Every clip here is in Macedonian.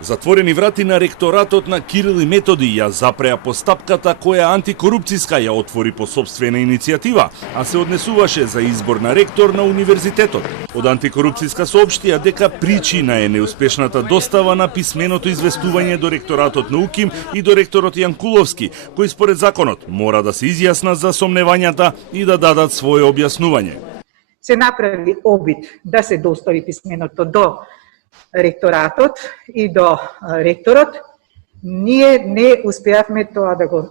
Затворени врати на ректоратот на Кирил и Методи ја запреа постапката која антикорупцијска ја отвори по собствена иницијатива, а се однесуваше за избор на ректор на универзитетот. Од антикорупцијска соопштија дека причина е неуспешната достава на писменото известување до ректоратот на УКИМ и до ректорот Јанкуловски, кои според законот мора да се изјаснат за сомневањата и да дадат свое објаснување. Се направи обид да се достави писменото до ректоратот и до ректорот. Ние не успеавме тоа да го,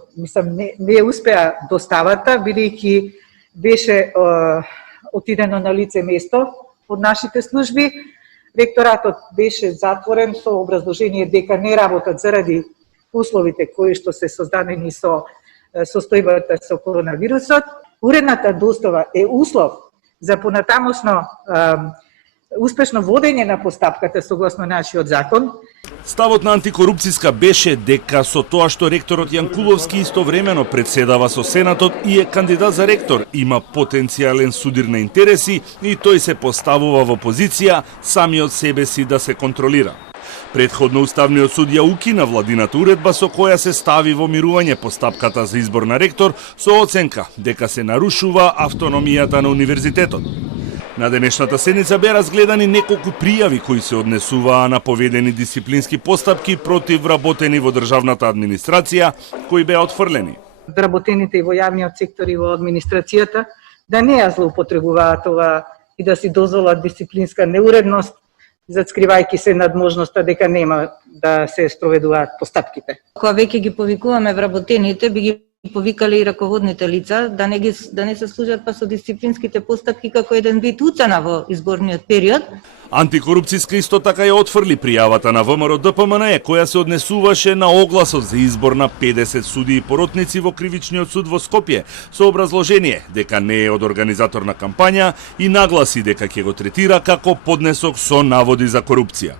не успеа доставата, бидејќи беше отидено на лице место од нашите служби. Ректоратот беше затворен со образложение дека не работат заради условите кои што се создадени со состојбата со коронавирусот. Уредната достава е услов за понатамосно успешно водење на постапката согласно нашиот закон. Ставот на антикорупцијска беше дека со тоа што ректорот Јанкуловски истовремено председава со Сенатот и е кандидат за ректор, има потенцијален судир на интереси и тој се поставува во позиција самиот себе си да се контролира. Предходно уставниот судија укина владината уредба со која се стави во мирување постапката за избор на ректор со оценка дека се нарушува автономијата на универзитетот. На денешната седница беа разгледани неколку пријави кои се однесуваа на поведени дисциплински постапки против вработени во државната администрација, кои беа отфрлени. Вработените и во јавниот сектор и во администрацијата да не ја злоупотребуваат ова и да си дозволат дисциплинска неуредност, зацкривајќи се над можноста дека нема да се спроведуваат постапките. Кога веќе ги повикуваме вработените, би ги повикале и раководните лица да не се служат па со дисциплинските постапки како еден вид уцена во изборниот период. Антикорупцијска исто така ја отфрли пријавата на ВМРО ДПМНЕ која се однесуваше на огласот за избор на 50 судии и поротници во Кривичниот суд во Скопје со образложение дека не е од организатор на кампања и нагласи дека ќе го третира како поднесок со наводи за корупција.